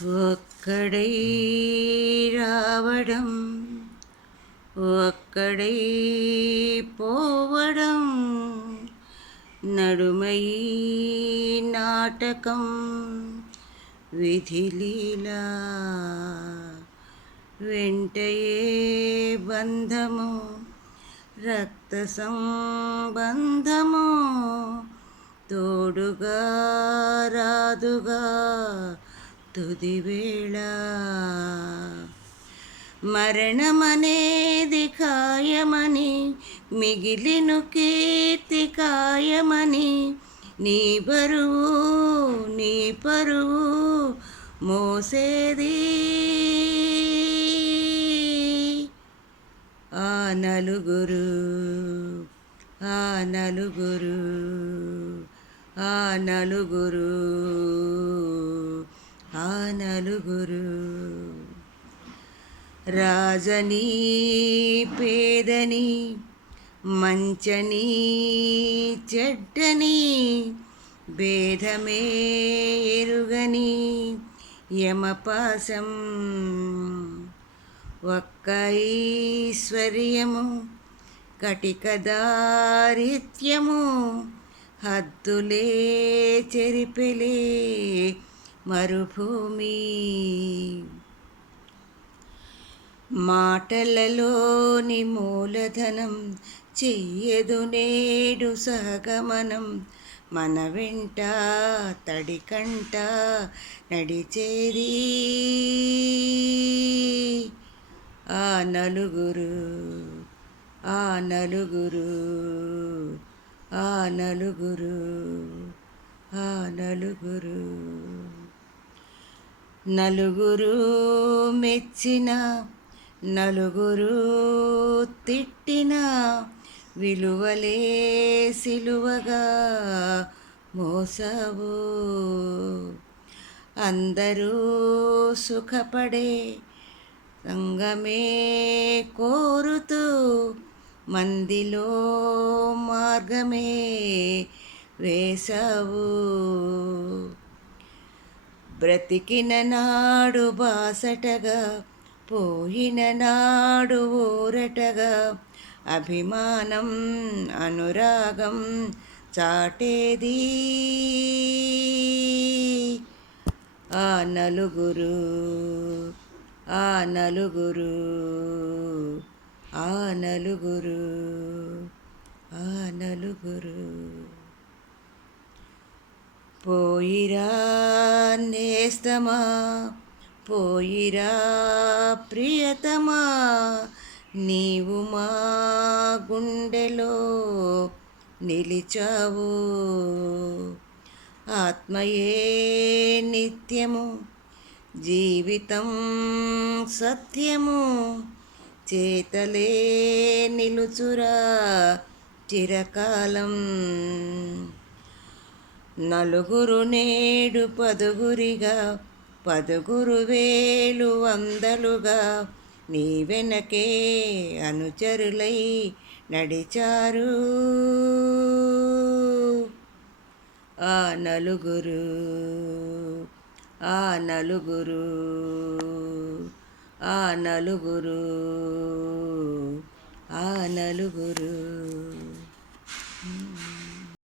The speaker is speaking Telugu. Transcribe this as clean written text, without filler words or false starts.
ఒక్కడై రావడం ఒక్కడై పోవడం నడుమై నాటకం విధిలీలా వెంటయే బంధము రక్త సంబంధము తోడుగా రాదుగా తుదివేళ మరణమనేది ఖాయమని మిగిలిను కీర్తి ఖాయమని నీ బరువు నీ పరువు మోసేది ఆ నలుగురు ఆ నలుగురు ఆ నలుగురు ఆ నలుగురు రాజని పేదని మంచని చెడ్డని భేదమే ఎరుగని యమపాశం ఒక్క ఐశ్వర్యము కటిక దారిత్యము హద్దులే చెరిపెలే మరుభూమి మాటలలోని మూలధనం చెయ్యదు నేడు సహగమనం మన వెంట తడికంట నడిచేది ఆ నలుగురు ఆ నలుగురు ఆ నలుగురు ఆ నలుగురు నలుగురు మెచ్చిన నలుగురు తిట్టిన విలువలే సిలువగా మోసవు అందరూ సుఖపడే సంగమే కోరుతూ మందిలో మార్గమే వేసావు బ్రతికిన నాడు బాసటగా పోయిన నాడు ఊరటగా అభిమానం అనురాగం చాటేది ఆ నలుగురు ఆ నలుగురు ఆ నలుగురు ఆ నలుగురు పోయిరా నేస్తమా పోయిరా ప్రియతమా నీవు మా గుండెలో నిలిచావు ఆత్మయే నిత్యము జీవితం సత్యము చేతలే నిలుచురా చిరకాలం నలుగురు నేడు పదుగురిగా పదుగురు వేలు వందలుగా నీ వెనకే అనుచరులై నడిచారు ఆ నలుగురు ఆ నలుగురు ఆ నలుగురు ఆ నలుగురు